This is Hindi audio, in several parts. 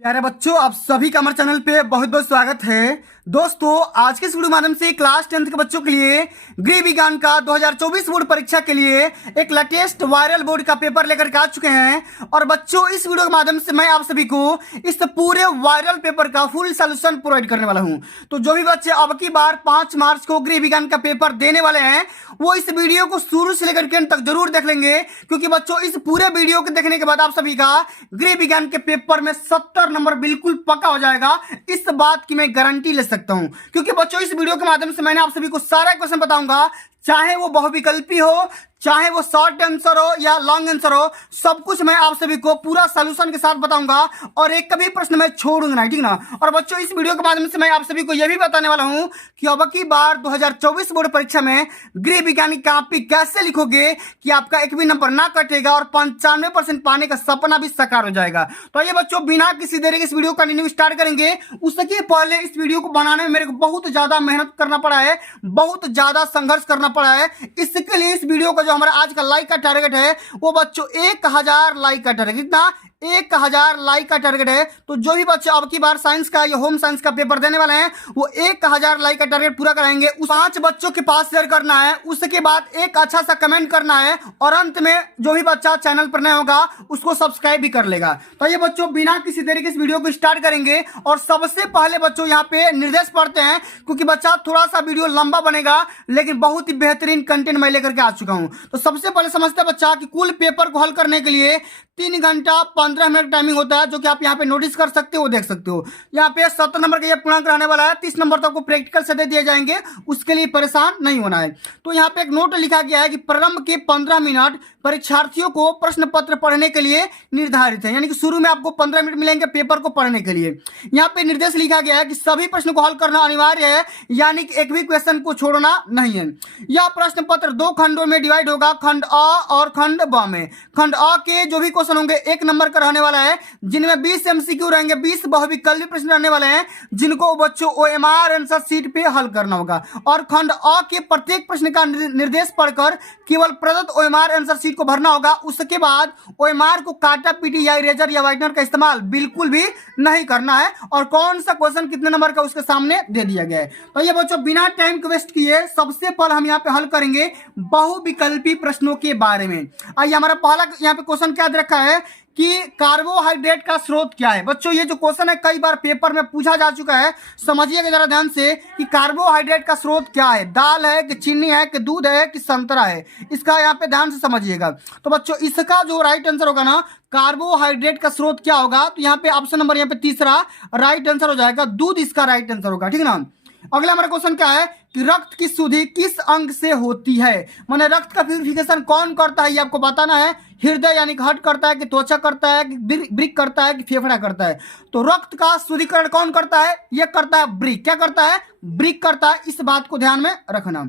प्यारे बच्चों, आप सभी का हमारे चैनल पे बहुत बहुत स्वागत है। दोस्तों, आज के इस वीडियो माध्यम से क्लास 10th के बच्चों के लिए गृह विज्ञान का 2024 बोर्ड परीक्षा के लिए एक लेटेस्ट वायरल बोर्ड का पेपर लेकर के आ चुके हैं। और बच्चों, इस वीडियो के माध्यम से मैं आप सभी को इस पूरे वायरल पेपर का फुल सोल्यूशन प्रोवाइड करने वाला हूं। तो जो भी बच्चे अब की बार 5 मार्च को गृह विज्ञान का पेपर देने वाले हैं, वो इस वीडियो को शुरू से लेकर के अंत तक जरूर देख लेंगे, क्योंकि बच्चों इस पूरे वीडियो को देखने के बाद आप सभी का गृह विज्ञान के पेपर में 70 नंबर बिल्कुल पक्का हो जाएगा। इस बात की मैं गारंटी ले सकता हूं, क्योंकि बच्चों इस वीडियो के माध्यम से मैंने आप सभी को सारा क्वेश्चन बताऊंगा, चाहे वो बहुविकल्पी हो, चाहे वो शॉर्ट आंसर हो या लॉन्ग आंसर हो, सब कुछ मैं आप सभी को पूरा सॉल्यूशन के साथ बताऊंगा और एक कभी प्रश्न मैं छोड़ूंगा नहीं, ठीक ना। और बच्चों, इस वीडियो के माध्यम से मैं आप सभी को यह भी बताने वाला हूं कि अब की बार 2024 बोर्ड परीक्षा में गृह विज्ञान की कॉपी कैसे लिखोगे कि आपका एक भी नंबर ना कटेगा और 95% पाने का सपना भी साकार हो जाएगा। तो ये बच्चों, बिना किसी देरी के इस वीडियो का कंटिन्यू स्टार्ट करेंगे। उसके पहले इस वीडियो को बनाने में मेरे को बहुत ज्यादा मेहनत करना पड़ा है, बहुत ज्यादा संघर्ष करना पड़ा है। इसके लिए इस वीडियो का जो हमारा आज का लाइक का टारगेट है वो बच्चों 1000 लाइक का टारगेट, कितना 1000 लाइक का टारगेट है। तो जो भी बच्चे अब की बार साइंस का या होम साइंस का पेपर देने वाले हैं, वो 1000 लाइक का टारगेट पूरा कराएंगे। उस 5 बच्चों के पास शेयर करना है, उसके बाद एक अच्छा सा कमेंट करना है और अंत में जो भी बच्चा चैनल पर नया होगा उसको सब्सक्राइब भी कर लेगा। तो ये बच्चों, बिना किसी देरी के इस वीडियो को स्टार्ट करेंगे। और सबसे पहले बच्चों यहाँ पे निर्देश पढ़ते हैं, क्योंकि बच्चा थोड़ा सा वीडियो लंबा बनेगा, लेकिन बहुत ही बेहतरीन कंटेंट मैं लेकर के आ चुका हूं। तो सबसे पहले समझते हैं बच्चा कि कुल पेपर को हल करने के लिए 3 घंटा 15 मिनट टाइमिंग होता है, जो कि आप यहाँ पे नोटिस कर सकते हो, देख सकते हो। यहाँ पे 70 नंबर का ये पूर्णांक रहने वाला है। 30 नंबर तक को प्रैक्टिकल से दे दिए जाएंगे, उसके लिए परेशान नहीं होना है। तो यहाँ पे एक नोट लिखा गया है कि प्रारंभ के 15 मिनट परीक्षार्थियों को प्रश्न पत्र पढ़ने के लिए निर्धारित है, यानी कि शुरू में आपको 15 मिनट मिलेंगे पेपर को पढ़ने के लिए। यहाँ पे निर्देश लिखा गया है कि सभी प्रश्न को हल करना अनिवार्य है, यानी कि एक भी क्वेश्चन को छोड़ना नहीं है। यह प्रश्न पत्र 2 खंडों में डिवाइड होगा, खंड अ और खंड ब में। खंड अ के जो भी क्वेश्चन होंगे 1 नंबर का रहने वाला है, जिनमें 20 एमसीक्यू रहेंगे, 20 बहुविकल्पी प्रश्न रहने वाले हैं, जिनको बच्चों ओएमआर आंसर शीट पे हल करना होगा। और खंड अ के प्रत्येक प्रश्न का निर्देश पढ़कर केवल प्रदत्त ओएमआर आंसर शीट को भरना होगा। उसके बाद ओएमआर को काटा पीटी या इरेजर या व्हाइटनर का इस्तेमाल बिल्कुल भी नहीं करना है, और कौन सा क्वेश्चन कितने नंबर का उसके सामने दे दिया गया है। तो ये बच्चों, बिना टाइम को वेस्ट किए सबसे पहले हम यहाँ पे हल करेंगे बहुविकल्पी प्रश्नों के बारे में। आइए, हमारा पहला यहाँ पे क्वेश्चन क्या दे रखा है कि कार्बोहाइड्रेट का स्रोत क्या है। बच्चों, ये जो क्वेश्चन है कई बार पेपर में पूछा जा चुका है, समझिएगा जरा ध्यान से कि कार्बोहाइड्रेट का स्रोत क्या है। दाल है कि चीनी है कि दूध है कि संतरा है, इसका यहाँ पे ध्यान से समझिएगा। तो बच्चों, इसका जो राइट आंसर होगा ना, कार्बोहाइड्रेट का स्रोत क्या होगा, तो यहाँ पे ऑप्शन नंबर यहाँ पे तीसरा राइट आंसर हो जाएगा, दूध इसका राइट आंसर होगा, ठीक ना। अगला हमारा क्वेश्चन क्या है कि रक्त की शुद्धि किस अंग से होती है, माने रक्त का प्यूरिफिकेशन कौन करता है, ये आपको बताना है। हृदय यानी कि हार्ट करता है कि त्वचा करता है कि वृक्क करता है कि फेफड़ा करता है। तो रक्त का शुद्धिकरण कौन करता है, ये करता है वृक्क। क्या करता है, वृक्क करता है, इस बात को ध्यान में रखना।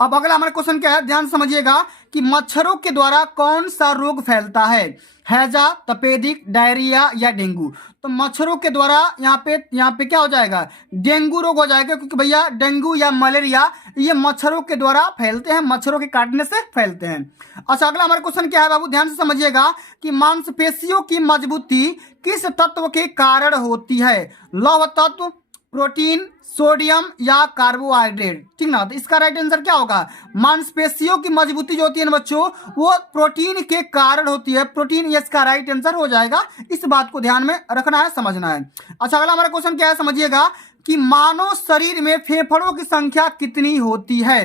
अब अगला हमारा क्वेश्चन क्या है, ध्यान समझिएगा कि मच्छरों के द्वारा कौन सा रोग फैलता है, हैजा, तपेदिक, डायरिया या डेंगू। तो मच्छरों के द्वारा यहाँ पे क्या हो जाएगा, डेंगू रोग हो जाएगा, क्योंकि भैया डेंगू या मलेरिया ये मच्छरों के द्वारा फैलते हैं, मच्छरों के काटने से फैलते हैं। अच्छा, अगला हमारा क्वेश्चन क्या है बाबू, ध्यान से समझिएगा कि मांसपेशियों की मजबूती किस तत्व के कारण होती है, लौह तत्व, प्रोटीन, सोडियम या कार्बोहाइड्रेट, ठीक ना। तो इसका राइट आंसर क्या होगा, मांसपेशियों की मजबूती जो होती है ना बच्चों, वो प्रोटीन के कारण होती है, प्रोटीन, ये इसका राइट आंसर हो जाएगा। इस बात को ध्यान में रखना है, समझना है। अच्छा, अगला हमारा क्वेश्चन क्या है, समझिएगा कि मानव शरीर में फेफड़ों की संख्या कितनी होती है,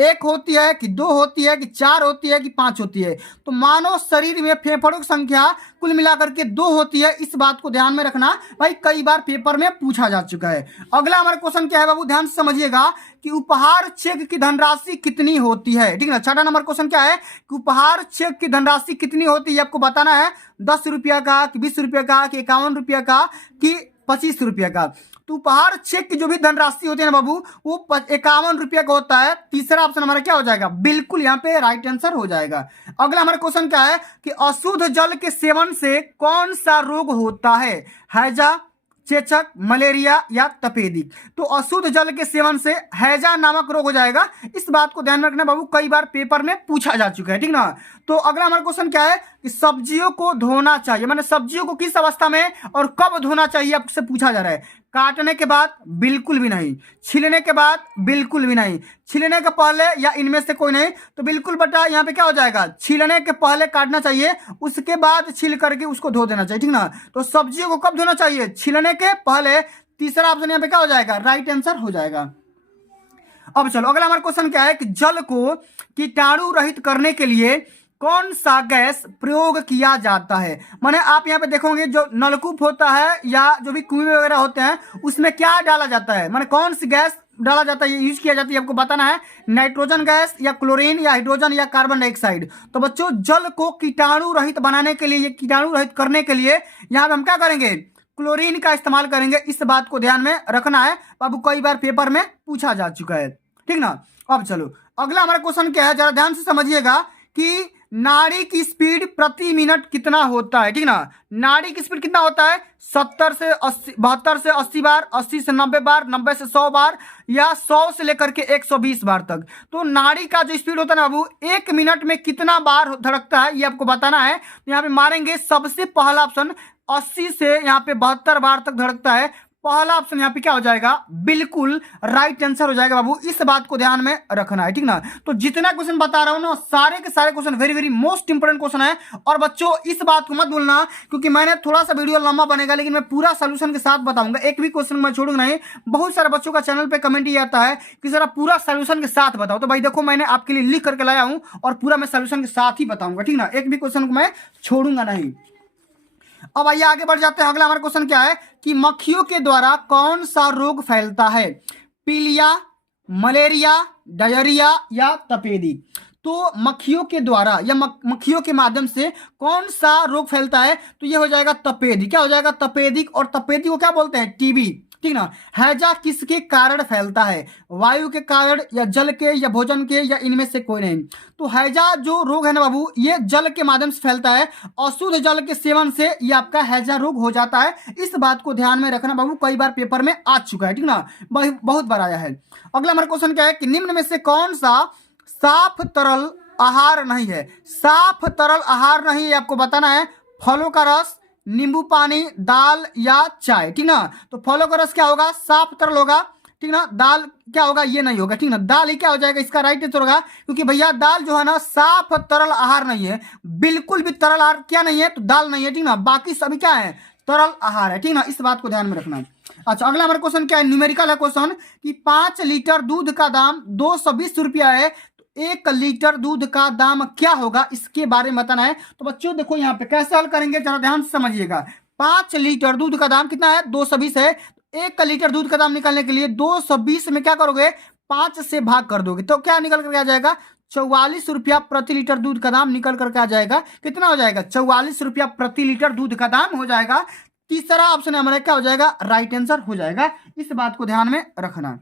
1 होती है कि 2 होती है कि 4 होती है कि 5 होती है। तो मानव शरीर में फेफड़ों की संख्या कुल मिलाकर के 2 होती है, इस बात को ध्यान में रखना भाई, कई बार पेपर में पूछा जा चुका है। अगला हमारा क्वेश्चन क्या है बाबू, ध्यान से समझिएगा कि उपहार चेक की धनराशि कितनी होती है, ठीक ना। 6वां नंबर क्वेश्चन क्या है कि उपहार चेक की धनराशि कितनी होती है, आपको बताना है। 10 रुपया का कि 20 रुपया का कि 51 रुपया का कि 25 रुपया का। तो उपहार चेक की जो भी धनराशि होती है ना बाबू, वो 51 रुपया का होता है। तीसरा ऑप्शन हमारा क्या हो जाएगा, बिल्कुल यहाँ पे राइट आंसर हो जाएगा। अगला हमारा क्वेश्चन क्या है कि अशुद्ध जल के सेवन से कौन सा रोग होता है, हैजा, चेचक, मलेरिया या तपेदिक। तो अशुद्ध जल के सेवन से हैजा नामक रोग हो जाएगा। इस बात को ध्यान में रखना बाबू, कई बार पेपर में पूछा जा चुका है, ठीक ना। तो अगला हमारा क्वेश्चन क्या है कि सब्जियों को धोना चाहिए, मैंने सब्जियों को किस अवस्था में और कब धोना चाहिए आपसे पूछा जा रहा है। काटने के बाद बिल्कुल भी नहीं, छिलने के बाद बिल्कुल भी नहीं, छिलने के पहले या इनमें से कोई नहीं, तो बिल्कुल बेटा यहाँ पे क्या हो जाएगा, छिलने के पहले काटना चाहिए, उसके बाद छिल करके उसको धो देना चाहिए, ठीक ना। तो सब्जियों को कब धोना चाहिए, छिलने के पहले। तीसरा ऑप्शन यहाँ पे क्या हो जाएगा, राइट आंसर हो जाएगा। अब चलो अगला हमारा क्वेश्चन क्या है कि जल को कीटाणु रहित करने के लिए कौन सा गैस प्रयोग किया जाता है। माने आप यहाँ पे देखोगे जो नलकूप होता है या जो भी कुएं वगैरह होते हैं उसमें क्या डाला जाता है, माने कौन सी गैस डाला जाता है, यूज किया जाती है, आपको बताना है। नाइट्रोजन गैस या क्लोरीन या हाइड्रोजन या कार्बन डाइऑक्साइड। तो बच्चों जल को कीटाणु रहित बनाने के लिए, कीटाणु रहित करने के लिए यहाँ पे हम क्या करेंगे, क्लोरीन का इस्तेमाल करेंगे। इस बात को ध्यान में रखना है, बाबू कई बार पेपर में पूछा जा चुका है, ठीक ना। अब चलो अगला हमारा क्वेश्चन क्या है, जरा ध्यान से समझिएगा कि नाड़ी की स्पीड प्रति मिनट कितना होता है, ठीक ना। नाड़ी की स्पीड कितना होता है, 70 से 80, 72 से 80 बार, 80 से 90 बार, 90 से 100 बार या 100 से लेकर के 120 बार तक। तो नाड़ी का जो स्पीड होता है ना बाबू, 1 मिनट में कितना बार धड़कता है ये आपको बताना है। तो यहाँ पे मारेंगे सबसे पहला ऑप्शन 80 से यहाँ पे 72 बार तक धड़कता है। पहला ऑप्शन यहाँ पे क्या हो जाएगा, बिल्कुल राइट आंसर हो जाएगा बाबू, इस बात को ध्यान में रखना है, ठीक ना। तो जितना क्वेश्चन बता रहा हूं ना सारे के सारे question very very most important question है। और बच्चों इस बात को मत भूलना क्योंकि मैंने थोड़ा सा वीडियो लंबा बनेगा लेकिन मैं पूरा सोल्यूशन के साथ बताऊंगा, एक भी क्वेश्चन मैं छोड़ूंगा नहीं। बहुत सारे बच्चों का चैनल पे कमेंट ये आता है कि जरा पूरा सोल्यूशन के साथ बताओ, तो भाई देखो मैंने आपके लिए लिख करके लाया हूं और पूरा मैं सोल्यूशन के साथ ही बताऊंगा, ठीक ना, एक भी क्वेश्चन को मैं छोड़ूंगा नहीं। अब आइए आगे बढ़ जाते हैं। अगला हमारा क्वेश्चन क्या है कि मक्खियों के द्वारा कौन सा रोग फैलता है, पीलिया, मलेरिया, डायरिया या तपेदी। तो मक्खियों के द्वारा या मक्खियों के माध्यम से कौन सा रोग फैलता है, तो ये हो जाएगा तपेदी। क्या हो जाएगा, तपेदिक। और तपेदी को क्या बोलते हैं, टीबी, ठीक ना। हैजा किसके कारण फैलता है, वायु के कारण या जल के या भोजन के या इनमें से कोई नहीं। तो हैजा जो रोग है ना बाबू ये जल के माध्यम से फैलता है, अशुद्ध जल के सेवन से ये आपका हैजा रोग हो जाता है। इस बात को ध्यान में रखना बाबू, कई बार पेपर में आ चुका है, ठीक ना, बहुत बार आया है। अगला हमारा क्वेश्चन क्या है कि निम्न में से कौन सा साफ तरल आहार नहीं है। साफ तरल आहार नहीं है आपको बताना है, फलों का रस, नींबू पानी, दाल या चाय, ठीक ना। तो फलों का रस क्या होगा, साफ तरल होगा, ठीक ना। दाल क्या होगा, ये नहीं होगा, ठीक ना। दाल ही क्या हो जाएगा, इसका राइट आंसर होगा क्योंकि भैया दाल जो है ना साफ तरल आहार नहीं है, बिल्कुल भी तरल आहार क्या नहीं है, तो दाल नहीं है, ठीक ना। बाकी सभी क्या है, तरल आहार है, ठीक ना, इस बात को ध्यान में रखना। अच्छा अगला हमारा क्वेश्चन क्या है, न्यूमेरिकल है क्वेश्चन कि 5 लीटर दूध का दाम 220 रुपया है, 1 लीटर दूध का दाम क्या होगा, इसके बारे में बताना है। तो बच्चों देखो यहाँ पे कैसे हल करेंगे जरा ध्यान से समझिएगा। 5 लीटर दूध का दाम कितना है, 220 है। 1 लीटर दूध का दाम निकालने के लिए 220 में क्या करोगे, 5 से भाग कर दोगे तो क्या निकल करके आ जाएगा, 44 रुपया प्रति लीटर दूध का दाम निकल करके आ जाएगा। कितना हो जाएगा, 44 रुपया प्रति लीटर दूध का दाम हो जाएगा। तीसरा ऑप्शन हमारा क्या हो जाएगा, राइट आंसर हो जाएगा, इस बात को ध्यान में रखना।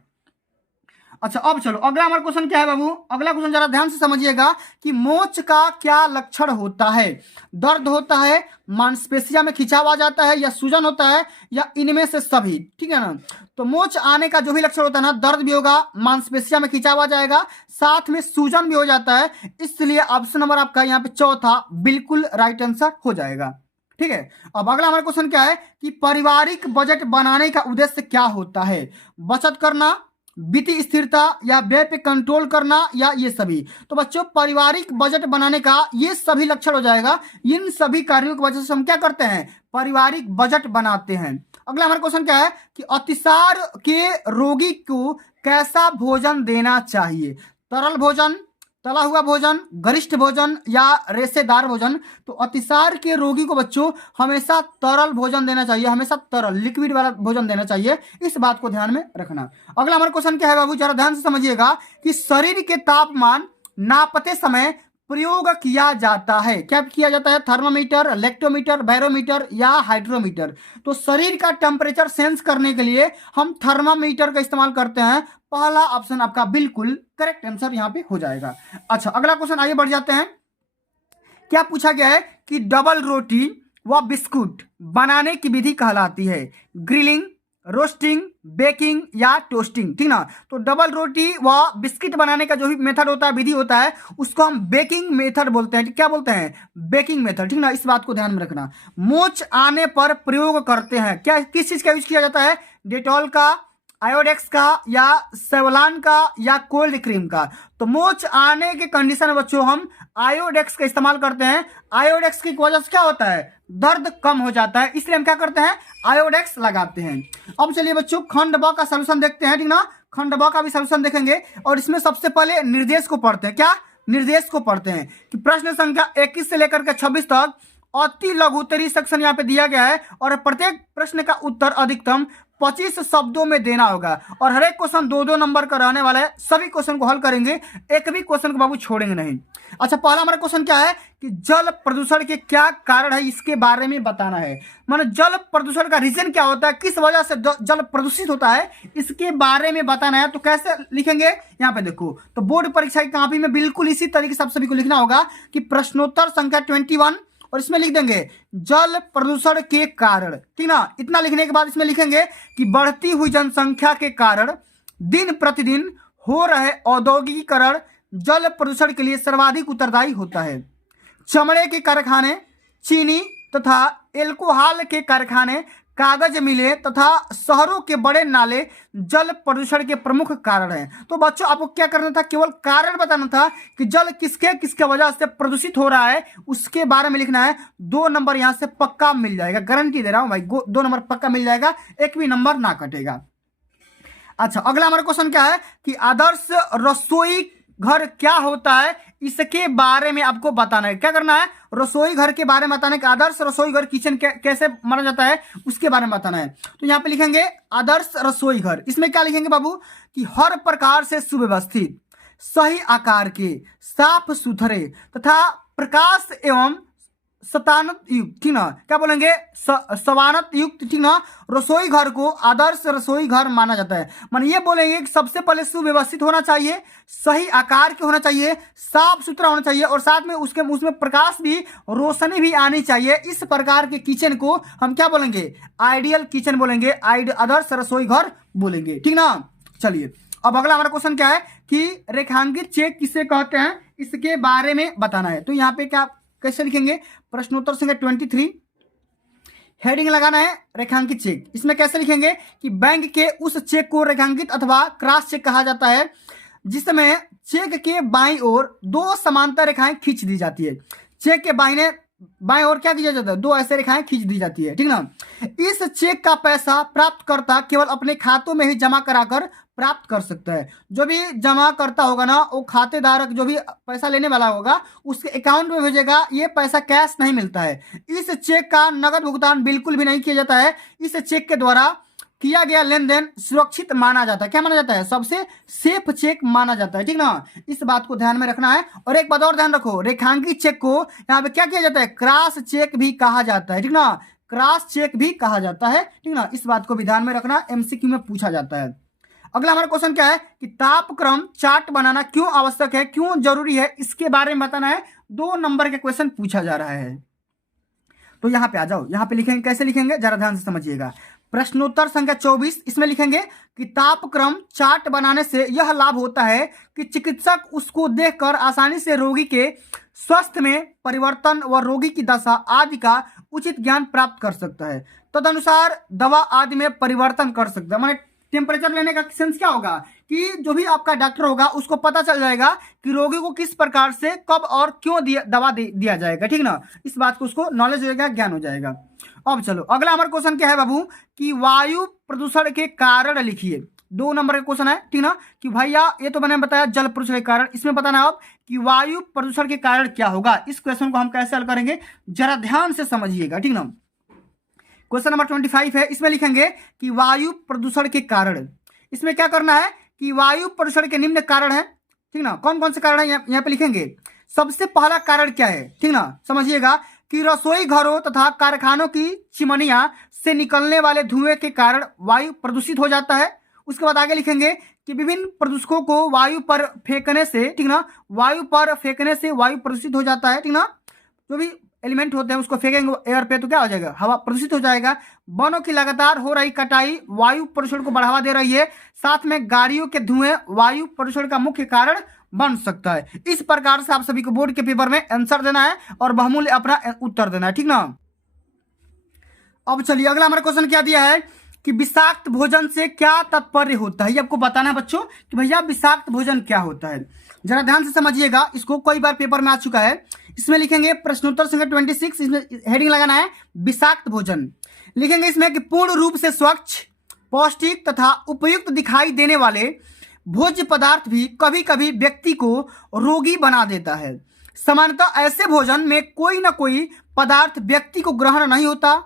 अच्छा अब चलो अगला हमारा क्वेश्चन क्या है बाबू, अगला क्वेश्चन जरा ध्यान से समझिएगा कि मोच का क्या लक्षण होता है। दर्द होता है, मांसपेशिया में खिंचाव आ जाता है या सूजन होता है या इनमें से सभी, ठीक है ना। तो मोच आने का जो भी लक्षण होता है ना, दर्द भी होगा, मांसपेशिया में खिंचाव आ जाएगा, साथ में सूजन भी हो जाता है, इसलिए ऑप्शन नंबर आपका यहाँ पे चौथा बिल्कुल राइट आंसर हो जाएगा, ठीक है। अब अगला हमारा क्वेश्चन क्या है कि पारिवारिक बजट बनाने का उद्देश्य क्या होता है, बचत करना, वित्तीय स्थिरता या व्यय पे कंट्रोल करना या ये सभी। तो बच्चों पारिवारिक बजट बनाने का ये सभी लक्षण हो जाएगा, इन सभी कार्यों की वजह से हम क्या करते हैं, पारिवारिक बजट बनाते हैं। अगला हमारा क्वेश्चन क्या है कि अतिसार के रोगी को कैसा भोजन देना चाहिए, तरल भोजन, तला हुआ भोजन, गरिष्ठ भोजन या रेशेदार भोजन। तो अतिसार के रोगी को बच्चों हमेशा तरल भोजन देना चाहिए, हमेशा तरल लिक्विड वाला भोजन देना चाहिए, इस बात को ध्यान में रखना। अगला हमारा क्वेश्चन क्या है बाबू, जरा ध्यान से समझिएगा कि शरीर के तापमान नापते समय प्रयोग किया जाता है, क्या किया जाता है, थर्मामीटर, लेक्टोमीटर, बैरोमीटर या हाइड्रोमीटर। तो शरीर का टेम्परेचर सेंस करने के लिए हम थर्मामीटर का इस्तेमाल करते हैं, पहला ऑप्शन आपका बिल्कुल करेक्ट आंसर यहाँ पे हो जाएगा। अच्छा अगला क्वेश्चन आगे बढ़ जाते हैं। क्या पूछा गया है कि डबल रोटी व बिस्कुट बनाने की विधि कहलाती है, ग्रिलिंग, रोस्टिंग, बेकिंग या टोस्टिंग, ठीक ना। तो डबल रोटी व बिस्किट बनाने का जो भी मेथड होता है, विधि होता है, उसको हम बेकिंग मेथड बोलते हैं। क्या बोलते हैं? बेकिंग मेथड, ठीक ना। इस बात को ध्यान में रखना। मोच आने पर प्रयोग करते हैं, क्या किस चीज का यूज किया जाता है? डेटॉल का, आयोडेक्स का या सेवलान का या कोल्ड क्रीम का। तो मोच आने के कंडीशन में बच्चों हम आयोडेक्स का इस्तेमाल करते हैं। आयोडेक्स की वजह से क्या होता है? दर्द कम हो जाता है, इसलिए हम क्या करते हैं? आयोडेक्स लगाते हैं। अब चलिए बच्चों खंड ब का सोल्यूशन देखते हैं, ठीक ना। खंड ब का भी सोल्यूशन देखेंगे और इसमें सबसे पहले निर्देश को पढ़ते हैं। क्या निर्देश को पढ़ते हैं? कि प्रश्न संख्या 21 से लेकर के 26 तक अति लघुत्तरी सेक्शन यहाँ पे दिया गया है और प्रत्येक प्रश्न का उत्तर अधिकतम 25 शब्दों में देना होगा और हर एक क्वेश्चन 2-2 नंबर का रहने वाला है। सभी क्वेश्चन को हल करेंगे, एक भी क्वेश्चन को बाबू छोड़ेंगे नहीं। अच्छा, पहला हमारा क्वेश्चन क्या है कि जल प्रदूषण के क्या कारण है, इसके बारे में बताना है। मानो जल प्रदूषण का रीजन क्या होता है, किस वजह से जल प्रदूषित होता है, इसके बारे में बताना है। तो कैसे लिखेंगे? यहाँ पे देखो, तो बोर्ड परीक्षा की कॉपी में बिल्कुल इसी तरीके से आप सभी को लिखना होगा कि प्रश्नोत्तर संख्या 21 और इसमें लिख देंगे जल प्रदूषण के कारण, ठीक ना। इतना लिखने के बाद इसमें लिखेंगे कि बढ़ती हुई जनसंख्या के कारण दिन प्रतिदिन हो रहे औद्योगिकीकरण जल प्रदूषण के लिए सर्वाधिक उत्तरदायी होता है। चमड़े के कारखाने, चीनी तथा एल्कोहल के कारखाने, कागज मिले तथा शहरों के बड़े नाले जल प्रदूषण के प्रमुख कारण हैं। तो बच्चों आपको क्या करना था? केवल कारण बताना था कि जल किसके किसके वजह से प्रदूषित हो रहा है, उसके बारे में लिखना है। 2 नंबर यहां से पक्का मिल जाएगा, गारंटी दे रहा हूं भाई, 2 नंबर पक्का मिल जाएगा, एक भी नंबर ना कटेगा। अच्छा, अगला हमारा क्वेश्चन क्या है कि आदर्श रसोई घर क्या होता है, इसके बारे में आपको बताना है। क्या करना है? रसोई घर के बारे में बताना है कि आदर्श रसोई घर किचन कैसे माना जाता है, उसके बारे में बताना है। तो यहाँ पे लिखेंगे आदर्श रसोई घर। इसमें क्या लिखेंगे बाबू कि हर प्रकार से सुव्यवस्थित, सही आकार के, साफ सुथरे तथा प्रकाश एवं सतानत युक्त, ठीक ना। क्या बोलेंगे? सवानत युक्त, ठीक ना। रसोई घर को आदर्श रसोई घर माना जाता है। मान ये बोलेंगे कि सबसे पहले सुव्यवस्थित होना चाहिए, सही आकार के होना चाहिए, साफ सुथरा होना चाहिए और साथ में उसमें प्रकाश भी, रोशनी भी आनी चाहिए। इस प्रकार के किचन को हम क्या बोलेंगे? आइडियल किचन बोलेंगे, आदर्श रसोई घर बोलेंगे, ठीक ना। चलिए अब अगला हमारा क्वेश्चन क्या है कि रेखांकित चेक किसे कहते हैं, इसके बारे में बताना है। तो यहाँ पे क्या कैसे लिखेंगे? प्रश्नोत्तर संख्या 23 हेडिंग लगाना है रेखांकित चेक। इसमें कैसे लिखेंगे कि बैंक के उस चेक को रेखांकित अथवा क्रॉस चेक कहा जाता है जिसमें चेक के बाईं ओर 2 समांतर रेखाएं खींच दी जाती है। चेक के बाईं ओर क्या किया जाता है? 2 ऐसे रेखाएं खींच दी जाती है, ठीक ना। इस चेक का पैसा प्राप्तकर्ता केवल अपने खातों में ही जमा कराकर प्राप्त कर सकता है। जो भी जमा करता होगा ना, वो खातेदारक जो भी पैसा लेने वाला होगा उसके अकाउंट में भेजेगा। ये पैसा कैश नहीं मिलता है। इस चेक का नगद भुगतान बिल्कुल भी नहीं किया जाता है। इस चेक के द्वारा किया गया लेन देन सुरक्षित माना जाता है। क्या माना जाता है? सबसे सेफ चेक माना जाता है, ठीक ना। इस बात को ध्यान में रखना है। और एक बात और ध्यान रखो, रेखांकित चेक को यहाँ पे क्या किया जाता है? क्रॉस चेक भी कहा जाता है, ठीक ना। क्रॉस चेक भी कहा जाता है, ठीक ना। इस बात को भी ध्यान में रखना, एमसीक्यू में पूछा जाता है। अगला हमारा क्वेश्चन क्या है कि तापक्रम चार्ट बनाना क्यों आवश्यक है, क्यों जरूरी है, इसके बारे में बताना है। 2 नंबर के क्वेश्चन पूछा जा रहा है। तो यहाँ पे आ जाओ, यहाँ पे लिखेंगे, कैसे लिखेंगे जरा ध्यान से समझिएगा। प्रश्नोत्तर संख्या 24 इसमें लिखेंगे कि तापक्रम चार्ट बनाने से यह लाभ होता है कि चिकित्सक उसको देखकर आसानी से रोगी के स्वास्थ्य में परिवर्तन व रोगी की दशा आदि का उचित ज्ञान प्राप्त कर सकता है। तदनुसार दवा आदि में परिवर्तन कर सकता है। माने टेम्परेचर लेने का सेंस क्या होगा कि जो भी आपका डॉक्टर होगा उसको पता चल जाएगा कि रोगी को किस प्रकार से कब और क्यों दवा दिया जाएगा, ठीक ना। इस बात को उसको नॉलेज हो जाएगा, ज्ञान हो जाएगा। अब चलो अगला हमारा क्वेश्चन क्या है बाबू कि वायु प्रदूषण के कारण लिखिए। 2 नंबर का क्वेश्चन है, ठीक ना। कि भैया ये तो मैंने बताया जल प्रदूषण के कारण, इसमें बताना आप कि वायु प्रदूषण के कारण क्या होगा। इस क्वेश्चन को हम कैसे हल करेंगे जरा ध्यान से समझिएगा, ठीक ना। क्वेश्चन नंबर 25 है, इसमें लिखेंगे कि वायु प्रदूषण के कारण। इसमें क्या करना है कि वायु प्रदूषण के निम्न कारण है, ठीक ना। कौन कौन से कारण है यहाँ पे लिखेंगे। सबसे पहला कारण क्या है, ठीक ना, समझिएगा कि रसोई घरों तथा कारखानों की चिमनियां से निकलने वाले धुएं के कारण वायु प्रदूषित हो जाता है। उसके बाद आगे लिखेंगे कि विभिन्न प्रदूषकों को वायु पर फेंकने से, ठीक ना, वायु पर फेंकने से वायु प्रदूषित हो जाता है, ठीक ना। जो भी एलिमेंट होते हैं उसको फेंकेंगे एयर पे तो क्या हो जाएगा, हवा प्रदूषित हो जाएगा। वनों की लगातार हो रही कटाई वायु प्रदूषण को बढ़ावा दे रही है, साथ में गाड़ियों के धुएं वायु प्रदूषण का मुख्य कारण बन सकता है। इस प्रकार से आप सभी को बोर्ड के पेपर में आंसर देना है और बहुमूल्य अपना उत्तर देना है, ठीक ना। अब चलिए अगला हमारा क्वेश्चन क्या दिया है कि विषाक्त भोजन से क्या तात्पर्य होता है, ये आपको बताना है बच्चों कि भैया विषाक्त भोजन क्या होता है। जरा ध्यान से समझिएगा, इसको कई बार पेपर में आ चुका है। इसमें लिखेंगे प्रश्नोत्तर संख्या 26, इसमें हेडिंग लगाना है विषाक्त भोजन। लिखेंगे इसमें कि पूर्ण रूप से स्वच्छ, पौष्टिक तथा उपयुक्त दिखाई देने वाले भोज्य पदार्थ भी कभी कभी व्यक्ति को रोगी बना देता है। सामान्यतः ऐसे भोजन में कोई ना कोई पदार्थ व्यक्ति को ग्रहण नहीं होता,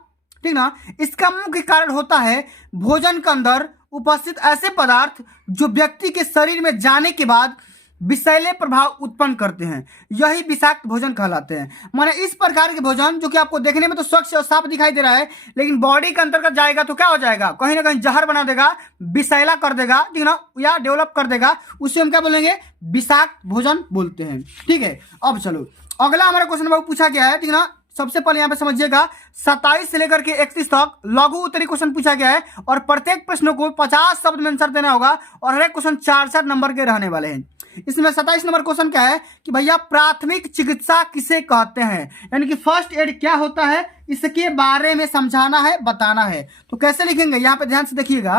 ठीक ना। इसका मुख्य कारण होता है भोजन के अंदर उपस्थित ऐसे पदार्थ जो व्यक्ति के शरीर में जाने के बाद विषैले प्रभाव उत्पन्न करते हैं, यही विषाक्त भोजन कहलाते हैं। माने इस प्रकार के भोजन जो कि आपको देखने में तो स्वच्छ और साफ दिखाई दे रहा है, लेकिन बॉडी के अंतर्गत जाएगा तो क्या हो जाएगा, कहीं ना कहीं जहर बना देगा, विषैला कर देगा, ठीक ना, या डेवलप कर देगा, उसे हम क्या बोलेंगे, विषाक्त भोजन बोलते हैं, ठीक है। अब चलो अगला हमारा क्वेश्चन बाबू पूछा गया है, ठीक ना। सबसे पहले यहाँ पे समझिएगा 27 से लेकर के 31 तक लघु उत्तरी क्वेश्चन पूछा गया है और प्रत्येक प्रश्न को 50 शब्द में आंसर देना होगा और हर एक क्वेश्चन 4-4 नंबर के रहने वाले हैं। इसमें 27 नंबर क्वेश्चन क्या है कि भैया प्राथमिक चिकित्सा किसे कहते हैं, यानी कि फर्स्ट एड क्या होता है, इसके बारे में समझाना है, बताना है। तो कैसे लिखेंगे, यहाँ पे ध्यान से देखिएगा।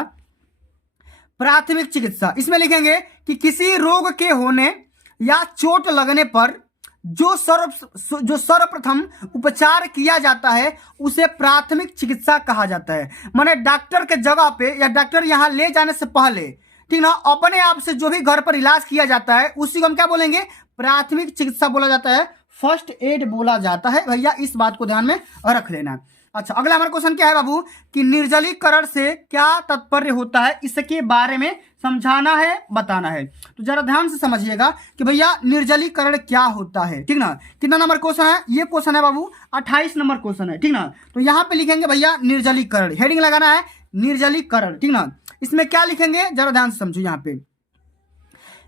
प्राथमिक चिकित्सा, इसमें लिखेंगे कि किसी रोग के होने या चोट लगने पर जो सर्वप्रथम उपचार किया जाता है उसे प्राथमिक चिकित्सा कहा जाता है। माने डॉक्टर के जगह पे या डॉक्टर यहाँ ले जाने से पहले, ठीक ना, अपने आप से जो भी घर पर इलाज किया जाता है उसी को हम क्या बोलेंगे, प्राथमिक चिकित्सा बोला जाता है, फर्स्ट एड बोला जाता है। भैया इस बात को ध्यान में रख लेना। अच्छा अगला हमारा क्वेश्चन क्या है बाबू कि निर्जलीकरण से क्या तात्पर्य होता है, इसके बारे में समझाना है, बताना है। तो जरा ध्यान से समझिएगा कि भैया निर्जलीकरण क्या होता है, ठीक ना। कितना नंबर क्वेश्चन है, ये क्वेश्चन है बाबू 28 नंबर क्वेश्चन है, ठीक ना। तो यहाँ पे लिखेंगे भैया निर्जलीकरण, हेडिंग लगाना है निर्जलीकरण, ठीक ना। इसमें क्या लिखेंगे जरा ध्यान से समझो, यहाँ पे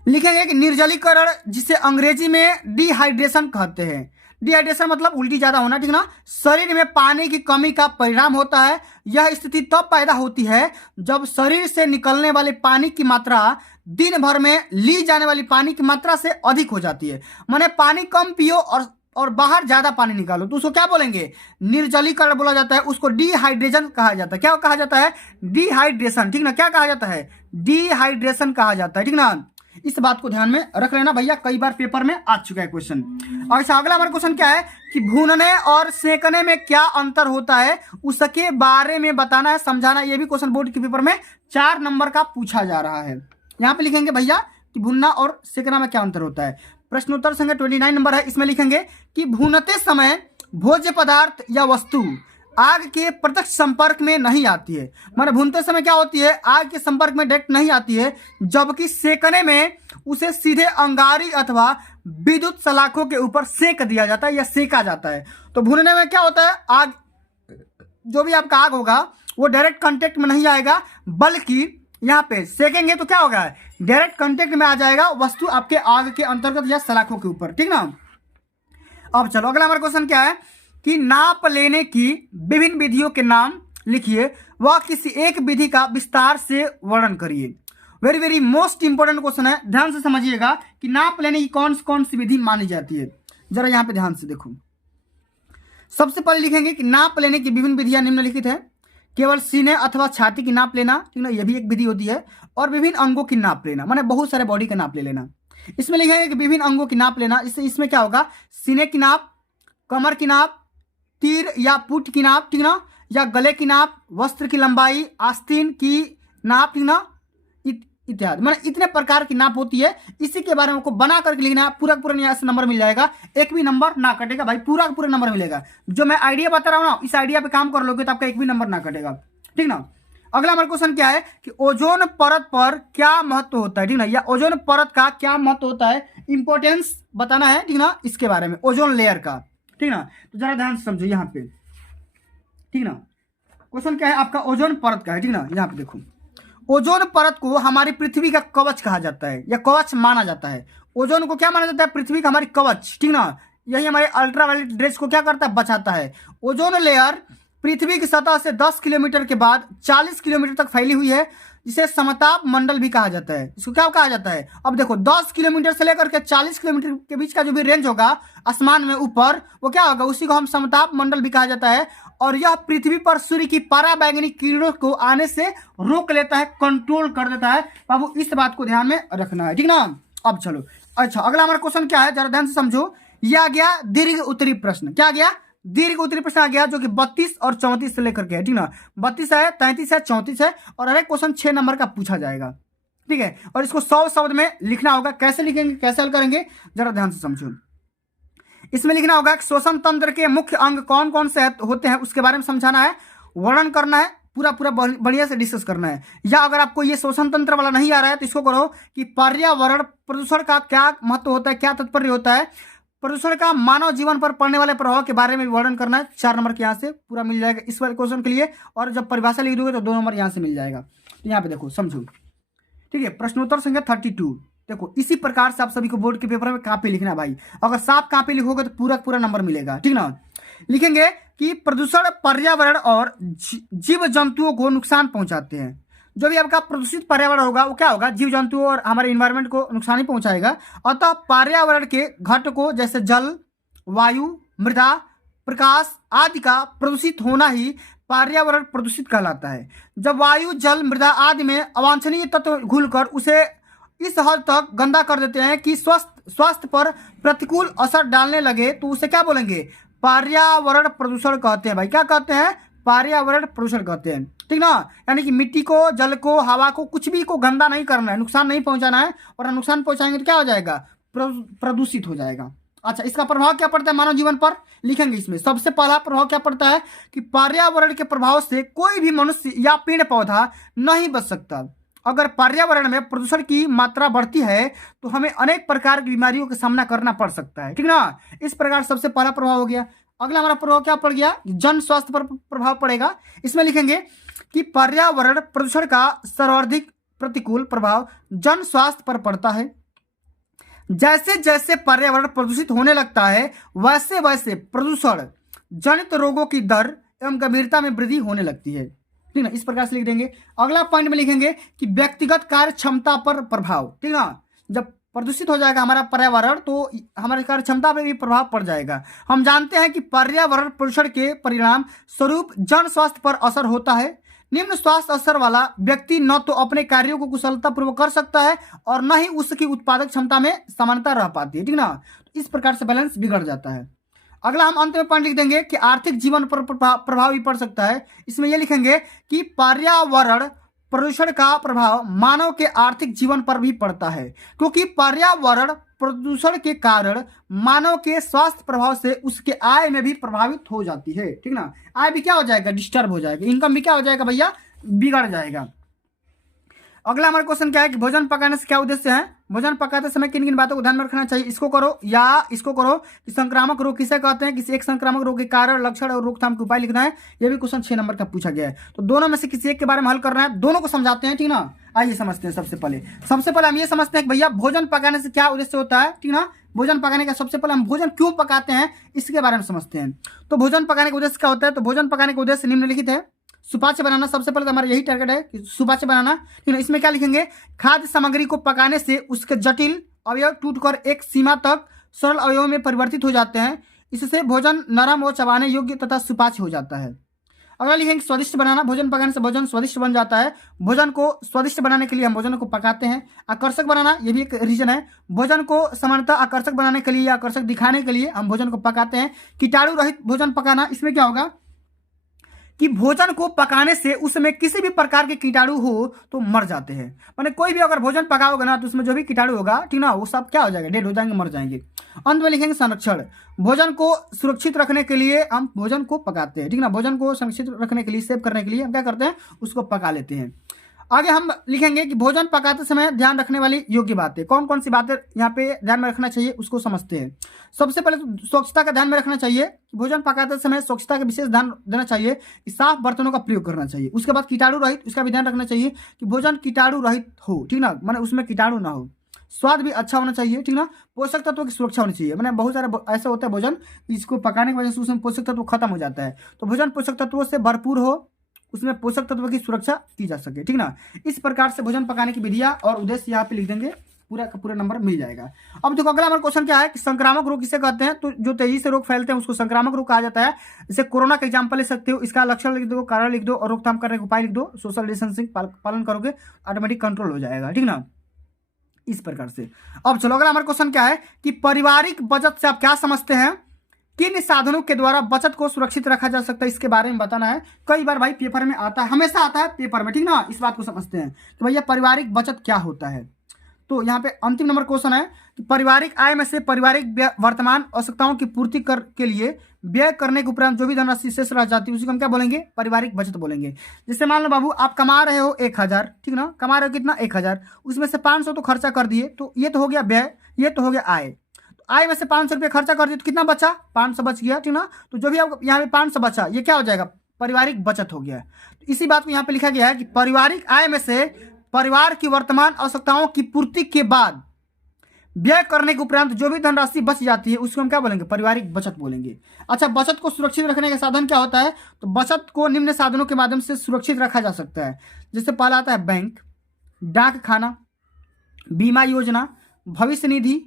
लिखेंगे कि निर्जलीकरण जिसे अंग्रेजी में डिहाइड्रेशन कहते हैं। डिहाइड्रेशन मतलब उल्टी ज्यादा होना, ठीक ना, शरीर में पानी की कमी का परिणाम होता है। यह स्थिति तब पैदा होती है जब शरीर से निकलने वाले पानी की मात्रा दिन भर में ली जाने वाली पानी की मात्रा से अधिक हो जाती है। माने पानी कम पियो और बाहर ज्यादा पानी निकालो तो उसको क्या बोलेंगे, निर्जलीकरण बोला जाता है। उसको डिहाइड्रेशन कहा जाता है। क्या कहा जाता है, डिहाइड्रेशन, ठीक ना। क्या कहा जाता है, डिहाइड्रेशन कहा जाता है, ठीक ना। इस बात को ध्यान में रख लेना भैया, कई बार पेपर में आ चुका है क्वेश्चन। और अच्छा अगला हमारा क्वेश्चन क्या है कि भूनने और सेकने में क्या अंतर होता है, उसके बारे में बताना है, समझाना। ये भी क्वेश्चन बोर्ड के पेपर में 4 नंबर का पूछा जा रहा है। यहाँ पे लिखेंगे भैया कि भूनना और सेकना में क्या अंतर होता है। प्रश्नोत्तर संख्या 29 नंबर है, इसमें लिखेंगे कि भूनते समय भोज्य पदार्थ या वस्तु आग के प्रत्यक्ष संपर्क में नहीं आती है। माने भूनते समय क्या होती है, आग के संपर्क में डायरेक्ट नहीं आती है, जबकि सेकने में उसे सीधे अंगारी अथवा विद्युत सलाखों के ऊपर सेक दिया जाता है या सेका जाता है। तो भूनने में क्या होता है, आग जो भी आपका आग होगा वो डायरेक्ट कांटेक्ट में नहीं आएगा, बल्कि यहाँ पे सेकेंगे तो क्या होगा, डायरेक्ट कांटेक्ट में आ जाएगा वस्तु आपके आग के अंतर्गत या सलाखों के ऊपर, ठीक ना। अब चलो अगला हमारा क्वेश्चन क्या है कि नाप लेने की विभिन्न विधियों के नाम लिखिए, वह किसी एक विधि का विस्तार से वर्णन करिए। Very very most important question है, ध्यान से समझिएगा कि नाप लेने की कौन कौन सी विधि मानी जाती है। जरा यहाँ पे ध्यान से देखो। सबसे पहले लिखेंगे कि नाप लेने की विभिन्न विधियां निम्नलिखित है। केवल सीने अथवा छाती की नाप लेना, ठीक ना, यह भी एक विधि होती है। और विभिन्न अंगों की नाप लेना, माने बहुत सारे बॉडी का नाप ले लेना। इसमें लिखेंगे कि विभिन्न अंगों की नाप लेना, इसमें क्या होगा, सीने की नाप, कमर की नाप, तीर या पुट की नाप, ठीक ना, या गले की नाप, वस्त्र की लंबाई, आस्तीन की नाप, ठीक ना, इत्यादि। मतलब इतने प्रकार की नाप होती है। इसी के बारे में आपको बना करके लिखना है, पूरा पूरा यहाँ से नंबर मिल जाएगा, एक भी नंबर ना कटेगा भाई, पूरा पूरा नंबर मिलेगा। जो मैं आइडिया बता रहा हूँ ना, इस आइडिया पे काम कर लोगे तो आपका एक भी नंबर ना कटेगा, ठीक ना। अगला हमारा क्वेश्चन क्या है कि ओजोन परत पर क्या महत्व होता है, ठीक ना, या ओजोन परत का क्या महत्व होता है, इंपॉर्टेंस बताना है, ठीक ना, इसके बारे में, ओजोन लेयर का, ठीक ना। तो जरा ध्यान से समझो यहाँ पे, ठीक ना। क्वेश्चन क्या है आपका, ओजोन परत का है, ठीक ना। यहाँ पे देखो, ओजोन परत को हमारी पृथ्वी का कवच कहा जाता है या कवच माना जाता है। ओजोन को क्या माना जाता है, पृथ्वी का हमारी कवच, ठीक ना, यही हमारे अल्ट्रावायलेट रेज को क्या करता है, बचाता है। ओजोन लेयर पृथ्वी की सतह से 10 किलोमीटर के बाद 40 किलोमीटर तक फैली हुई है, जिसे समताप मंडल भी कहा जाता है। इसको क्या कहा जाता है, अब देखो 10 किलोमीटर से लेकर के 40 किलोमीटर के बीच का जो भी रेंज होगा आसमान में ऊपर, वो क्या होगा, उसी को हम समताप मंडल भी कहा जाता है। और यह पृथ्वी पर सूर्य की पराबैंगनी किरणों को आने से रोक लेता है, कंट्रोल कर देता है। बाबू इस बात को ध्यान में रखना है, ठीक ना। अब चलो, अच्छा अगला हमारा क्वेश्चन क्या है, जरा ध्यान से समझो। यह आ गया दीर्घ उत्तरी प्रश्न। क्या आ गया, दीर्घ उत्तरी प्रश्न आ गया, जो कि 32 और 34 से लेकर के है, ठीक ना। 32 है, 33 है, 34 है, और हर एक क्वेश्चन 6 नंबर का पूछा जाएगा, ठीक है। और इसको 100 शब्द में लिखना होगा। कैसे लिखेंगे, कैसे हल करेंगे, जरा ध्यान से समझो। इसमें लिखना होगा कि श्वसन तंत्र के मुख्य अंग कौन कौन से होते हैं, उसके बारे में समझाना है, वर्णन करना है, पूरा पूरा बढ़िया से डिस्कस करना है। या अगर आपको ये श्वसन तंत्र वाला नहीं आ रहा है तो इसको करो कि पर्यावरण प्रदूषण का क्या महत्व होता है, क्या तात्पर्य होता है, प्रदूषण का मानव जीवन पर पड़ने वाले प्रभाव के बारे में वर्णन करना है। 4 नंबर के यहाँ से पूरा मिल जाएगा इस वाले क्वेश्चन के लिए। और जब परिभाषा लिख दोगे तो 2 नंबर यहाँ से मिल जाएगा। तो यहाँ पे देखो समझो, ठीक है। प्रश्नोत्तर संख्या 32। देखो इसी प्रकार से आप सभी को बोर्ड के पेपर में कॉपी लिखना है भाई। अगर साफ कॉपी लिखोगे तो पूरा पूरा नंबर मिलेगा, ठीक ना। लिखेंगे कि प्रदूषण पर्यावरण और जीव जंतुओं को नुकसान पहुंचाते हैं। जो भी आपका प्रदूषित पर्यावरण होगा वो क्या होगा, जीव जंतुओं और हमारे इन्वायरमेंट को नुकसान ही पहुंचाएगा। अतः पर्यावरण के घटकों जैसे जल, वायु, मृदा, प्रकाश आदि का प्रदूषित होना ही पर्यावरण प्रदूषित कहलाता है। जब वायु, जल, मृदा आदि में अवांछनीय तत्व घुलकर उसे इस हद तक गंदा कर देते हैं कि स्वास्थ्य पर प्रतिकूल असर डालने लगे तो उसे क्या बोलेंगे, पर्यावरण प्रदूषण कहते हैं भाई। क्या कहते हैं, पर्यावरण प्रदूषण कहते हैं, ठीक ना। यानी कि मिट्टी को, जल को, हवा को, कुछ भी को गंदा नहीं करना है, नुकसान नहीं पहुंचाना है। और नुकसान पहुंचाएंगे तो क्या हो जाएगा, प्रदूषित हो जाएगा। अच्छा, इसका प्रभाव क्या पड़ता है मानव जीवन पर, लिखेंगे इसमें। सबसे पहला प्रभाव क्या पड़ता है कि पर्यावरण के प्रभाव से कोई भी मनुष्य या पेड़ पौधा नहीं बच सकता। अगर पर्यावरण में प्रदूषण की मात्रा बढ़ती है तो हमें अनेक प्रकार की बीमारियों का सामना करना पड़ सकता है, ठीक ना। इस प्रकार सबसे पहला प्रभाव हो गया। अगला हमारा प्रभाव क्या पड़ गया, जन स्वास्थ्य पर प्रभाव पड़ेगा। इसमें लिखेंगे कि पर्यावरण प्रदूषण का सर्वाधिक प्रतिकूल प्रभाव जन स्वास्थ्य पर पड़ता है। जैसे जैसे पर्यावरण प्रदूषित होने लगता है वैसे वैसे प्रदूषण जनित रोगों की दर एवं गंभीरता में वृद्धि होने लगती है, ठीक ना। इस प्रकार से लिख देंगे। अगला पॉइंट में लिखेंगे कि व्यक्तिगत कार्य क्षमता पर प्रभाव, ठीक ना। जब प्रदूषित हो जाएगा हमारा पर्यावरण तो हमारे कार्य क्षमता पर भी प्रभाव पड़ जाएगा। हम जानते हैं कि पर्यावरण प्रदूषण के परिणाम स्वरूप जन स्वास्थ्य पर असर होता है। निम्न स्वास्थ्य असर वाला व्यक्ति न तो अपने कार्यों को कुशलतापूर्वक कर सकता है और न ही उसकी उत्पादक क्षमता में समानता रह पाती है, ठीक ना। इस प्रकार से बैलेंस बिगड़ जाता है। अगला हम अंत में पॉइंट लिख देंगे कि आर्थिक जीवन पर प्रभाव भी पड़ सकता है। इसमें यह लिखेंगे कि पर्यावरण प्रदूषण का प्रभाव मानव के आर्थिक जीवन पर भी पड़ता है, क्योंकि पर्यावरण प्रदूषण के कारण मानव के स्वास्थ्य प्रभाव से उसके आय में भी प्रभावित हो जाती है, ठीक ना। आय भी क्या हो जाएगा, डिस्टर्ब हो जाएगा, इनकम भी क्या हो जाएगा भैया, बिगड़ जाएगा। अगला हमारा क्वेश्चन क्या है कि भोजन पकाने से क्या उद्देश्य है, भोजन पकाते समय किन किन बातों को ध्यान में रखना चाहिए। इसको करो या इसको करो कि संक्रामक रोग किसे कहते हैं, किसी एक संक्रामक रोग के कारण, लक्षण और रोकथाम के उपाय लिखना है। यह भी क्वेश्चन 6 नंबर का पूछा गया है। तो दोनों में से किसी एक के बारे में हल करना है, दोनों को समझाते हैं, ठीक ना। आइए समझते हैं। सबसे पहले हम ये समझते हैं कि भैया भोजन पकाने से क्या उद्देश्य होता है, ठीक ना। भोजन पकाने का सबसे पहले हम भोजन क्यों पकाते हैं इसके बारे में समझते हैं। तो भोजन पकाने का उद्देश्य क्या होता है, तो भोजन पकाने का उद्देश्य निम्नलिखित है। सुपाच्य बनाना, सबसे पहले तो हमारा यही टारगेट है कि सुपाच्य बनाना, ठीक है। इसमें क्या लिखेंगे, खाद्य सामग्री को पकाने से उसके जटिल अवयव टूटकर एक सीमा तक सरल अवयवों में परिवर्तित हो जाते हैं। इससे भोजन नरम और चबाने योग्य तथा सुपाच्य हो जाता है। अगला लिखेंगे स्वादिष्ट बनाना, भोजन पकाने से भोजन स्वादिष्ट बन जाता है। भोजन को स्वादिष्ट बनाने के लिए हम भोजन को पकाते हैं। आकर्षक बनाना, ये भी एक रीजन है। भोजन को समानता आकर्षक बनाने के लिए या आकर्षक दिखाने के लिए हम भोजन को पकाते हैं। कीटाणु रहित भोजन पकाना, इसमें क्या होगा कि भोजन को पकाने से उसमें किसी भी प्रकार के कीटाणु हो तो मर जाते हैं। माने कोई भी अगर भोजन पकाओगे ना तो उसमें जो भी कीटाणु होगा, ठीक ना, वो सब क्या हो जाएगा, डेड हो जाएंगे, मर जाएंगे। अंत में लिखेंगे संरक्षण, भोजन को सुरक्षित रखने के लिए हम भोजन को पकाते हैं, ठीक ना। भोजन को सुरक्षित रखने के लिए, सेव करने के लिए हम क्या करते हैं, उसको पका लेते हैं। आगे हम लिखेंगे कि भोजन पकाते समय ध्यान रखने वाली योग्य बातें, कौन कौन सी बातें यहाँ पे ध्यान में रखना चाहिए उसको समझते हैं। सबसे पहले तो स्वच्छता का ध्यान में रखना चाहिए। भोजन पकाते समय स्वच्छता का विशेष ध्यान देना चाहिए कि साफ बर्तनों का प्रयोग करना चाहिए। उसके बाद कीटाणु रहित, उसका भी ध्यान रखना चाहिए कि भोजन कीटाणु रहित हो, ठीक ना, माने उसमें कीटाणु ना हो। स्वाद भी अच्छा होना चाहिए, ठीक ना। पोषक तत्वों की सुरक्षा होनी चाहिए, मैंने बहुत सारा ऐसा होता है भोजन इसको पकाने की वजह से उसमें पोषक तत्व खत्म हो जाता है, तो भोजन पोषक तत्वों से भरपूर हो, उसमें पोषक तत्व की सुरक्षा की जा सके, ठीक ना। इस प्रकार से भोजन पकाने की विधियां और उद्देश्य यहाँ पे लिख देंगे, पूरा का पूरा नंबर मिल जाएगा। अब देखो अगला हमारा क्वेश्चन क्या है कि संक्रामक रोग किसे कहते हैं, तो जो तेजी से रोग फैलते हैं उसको संक्रामक रोग कहा जाता है। जैसे कोरोना का एग्जांपल ले सकते हो, इसका लक्षण लिख दो, कारण लिख दो और रोकथाम करने के उपाय लिख दो। सोशल डिस्टेंसिंग पालन करोगे ऑटोमेटिक कंट्रोल हो जाएगा, ठीक ना, इस प्रकार से। अब चलो अगला हमारा क्वेश्चन क्या है कि पारिवारिक बचत से आप क्या समझते हैं, किन साधनों के द्वारा बचत को सुरक्षित रखा जा सकता है, इसके बारे में बताना है। कई बार भाई पेपर में आता है, हमेशा आता है पेपर में, ठीक ना, इस बात को समझते हैं कि भैया पारिवारिक बचत क्या होता है। तो यहाँ पे अंतिम नंबर क्वेश्चन है कि पारिवारिक आय में से पारिवारिक वर्तमान आवश्यकताओं की पूर्ति के लिए व्यय करने के उपरांत जो भी धनराशि शेष रह जाती है उसी को हम क्या बोलेंगे, पारिवारिक बचत बोलेंगे। जैसे मान लो बाबू आप कमा रहे हो 1000, ठीक ना, कमा रहे हो कितना 1000, उसमें से 500 तो खर्चा कर दिए, तो ये तो हो गया व्यय, ये तो हो गया आय। तो आय में से 500 रुपये खर्चा कर दिए तो कितना बचा, 500 बच गया, ठीक ना। तो जो भी आप यहाँ पे 500 बचा ये क्या हो जाएगा, पारिवारिक बचत हो गया। तो इसी बात को यहाँ पे लिखा गया है कि पारिवारिक आय में से परिवार की वर्तमान आवश्यकताओं की पूर्ति के बाद व्यय करने के उपरांत जो भी धनराशि बच जाती है उसको हम क्या बोलेंगे, पारिवारिक बचत बोलेंगे। अच्छा, बचत को सुरक्षित रखने का साधन क्या होता है, तो बचत को निम्न साधनों के माध्यम से सुरक्षित रखा जा सकता है। जैसे पहला आता है बैंक, डाक खाना, बीमा योजना, भविष्य निधि,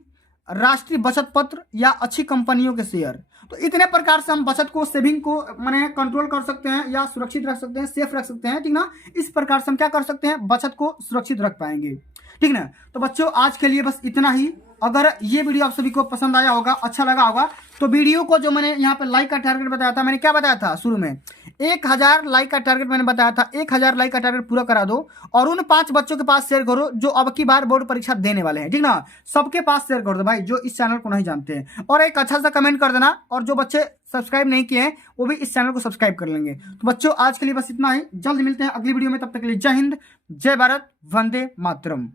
राष्ट्रीय बचत पत्र या अच्छी कंपनियों के शेयर। तो इतने प्रकार से हम बचत को, सेविंग को माने कंट्रोल कर सकते हैं या सुरक्षित रख सकते हैं, सेफ रख सकते हैं, ठीक ना। इस प्रकार से हम क्या कर सकते हैं, बचत को सुरक्षित रख पाएंगे, ठीक ना। तो बच्चों आज के लिए बस इतना ही। अगर ये वीडियो आप सभी को पसंद आया होगा, अच्छा लगा होगा, तो वीडियो को जो मैंने यहाँ पे लाइक का टारगेट बताया था, मैंने क्या बताया था शुरू में, 1000 लाइक का टारगेट मैंने बताया था, 1000 लाइक का टारगेट पूरा करा दो और उन 5 बच्चों के पास शेयर करो जो अब की बार बोर्ड परीक्षा देने वाले हैं, ठीक ना। सबके पास शेयर कर दो भाई जो इस चैनल को नहीं जानते हैं, और एक अच्छा सा कमेंट कर देना, और जो बच्चे सब्सक्राइब नहीं किए हैं वो भी इस चैनल को सब्सक्राइब कर लेंगे। तो बच्चों आज के लिए बस इतना ही, जल्द मिलते हैं अगली वीडियो में, तब तक के लिए जय हिंद, जय भारत, वंदे मातरम।